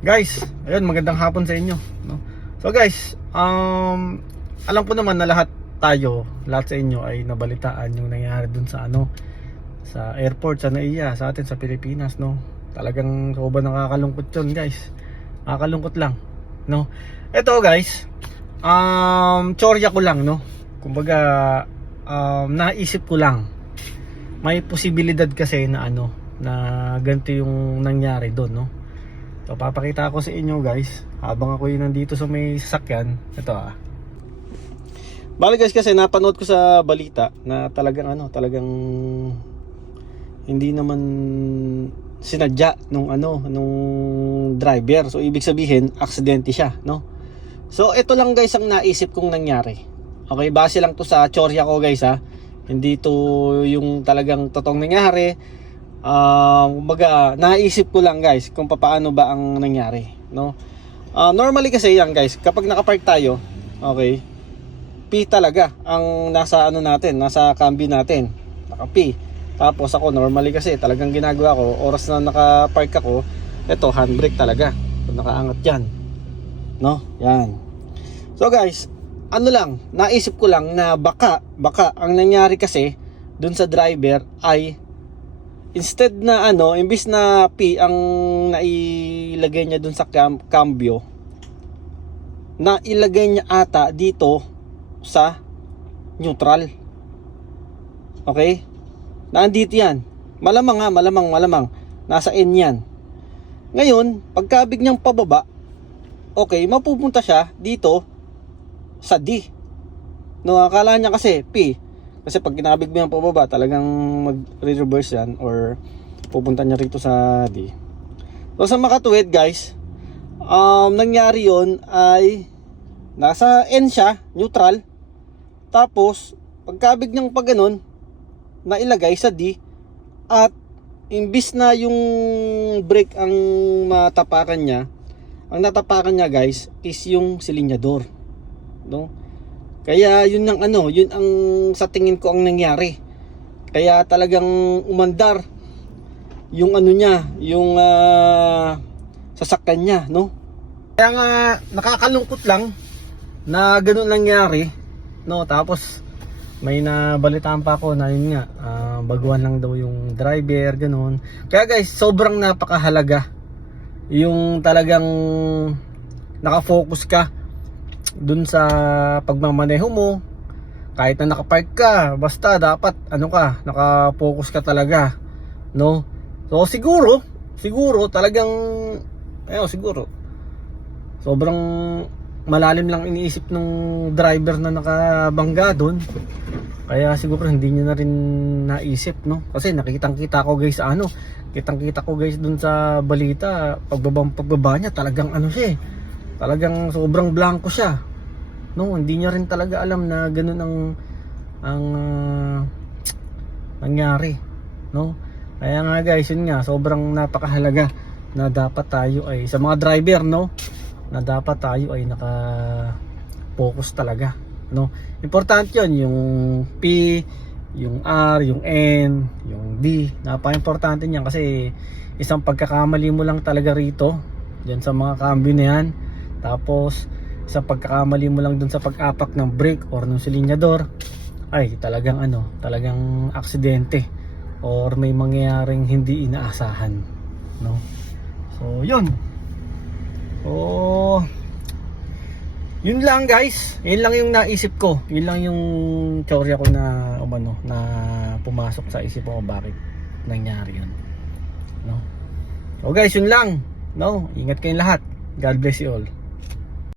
Guys, ayun, magandang hapon sa inyo, no? So guys, alam ko naman na lahat sa inyo ay nabalitaan yung nangyari dun sa sa airport sa NAIA sa atin sa Pilipinas, no? Talagang sobrang nakakalungkot 'yon, guys. Nakakalungkot lang, no? Ito, guys, tsorya ko lang, no? Kumbaga, naisip ko lang. May posibilidad kasi na na ganito yung nangyari doon, no? So papakita ko sa inyo, guys, habang ako yung nandito sa may sasakyan. Ito Bale, guys, kasi napanood ko sa balita na talagang talagang hindi naman sinadya nung driver. So ibig sabihin aksidente siya, no? So ito lang, guys, ang naisip kong nangyari. Okay, base lang to sa tsorya ko, guys, ha. Hindi to yung talagang totoong nangyari. Kumbaga, naisip ko lang, guys, kung paano ba ang nangyari, no? Normally kasi yan, guys, kapag nakapark tayo, okay, P talaga ang nasa natin, nasa cambio natin, naka P. Tapos ako normally kasi talagang ginagawa ko, oras na nakapark ako, ito handbrake talaga, so, nakaangat yan, no? Yan. So guys, naisip ko lang na baka ang nangyari kasi dun sa driver ay instead na imbis na P ang nailagay niya dun sa cambio, nailagay niya ata dito sa neutral. Okay? Nandito yan. Malamang nasa N yan. Ngayon, pagkabig niyang pababa, okay, mapupunta siya dito sa D. No, akala niya kasi P. Kasi pag kinabig mo yung pababa, talagang mag-reverse yan or pupunta niya rito sa D. So sa makatuwid, guys, nangyari yon ay nasa N siya, neutral. Tapos pagkabig niyang pag ganun, nailagay sa D, at imbis na yung brake ang matapakan niya, ang natapakan niya, guys, is yung silinyador, no? Kaya yun ang sa tingin ko ang nangyari. Kaya talagang umandar yung niya, yung sasakyan niya, no? Kaya nga nakakalungkot lang na ganoon nangyari, no? Tapos may nabalitaan pa ako na yun nga, baguhan lang daw yung driver, ganoon. Kaya guys, sobrang napakahalaga yung talagang nakafocus ka dun sa pagmamaneho mo. Kahit na nakapark ka, basta dapat nakafocus ka talaga, no? So siguro talagang siguro sobrang malalim lang iniisip ng driver na nakabangga dun. Kaya siguro hindi niya na rin naisip, no? Kasi nakitang-kita ko, guys, kitang-kita ko, guys, dun sa balita, pagbaba niya, talagang siya, talagang sobrang blanco siya, no? Hindi niya rin talaga alam na ganun ang nangyari, no? Kaya nga, guys, yun nga, sobrang napakahalaga na dapat tayo ay sa mga driver, no, na dapat tayo ay naka-focus talaga, no? Importante yun, yung P, yung R, yung N, yung D. Napaka-importante niyan kasi isang pagkakamali mo lang talaga rito diyan sa mga cambio na yan. Tapos isang pagkakamali mo lang dun sa pag-apak ng brake or ng silinyador, ay talagang talagang aksidente or may mangyayaring hindi inaasahan, no? So yun. So yun lang, guys. Yun lang yung naisip ko. Yun lang yung teorya ko na na pumasok sa isip ko bakit nangyari yun, no? So guys, yun lang, no? Ingat kayong lahat. God bless you all.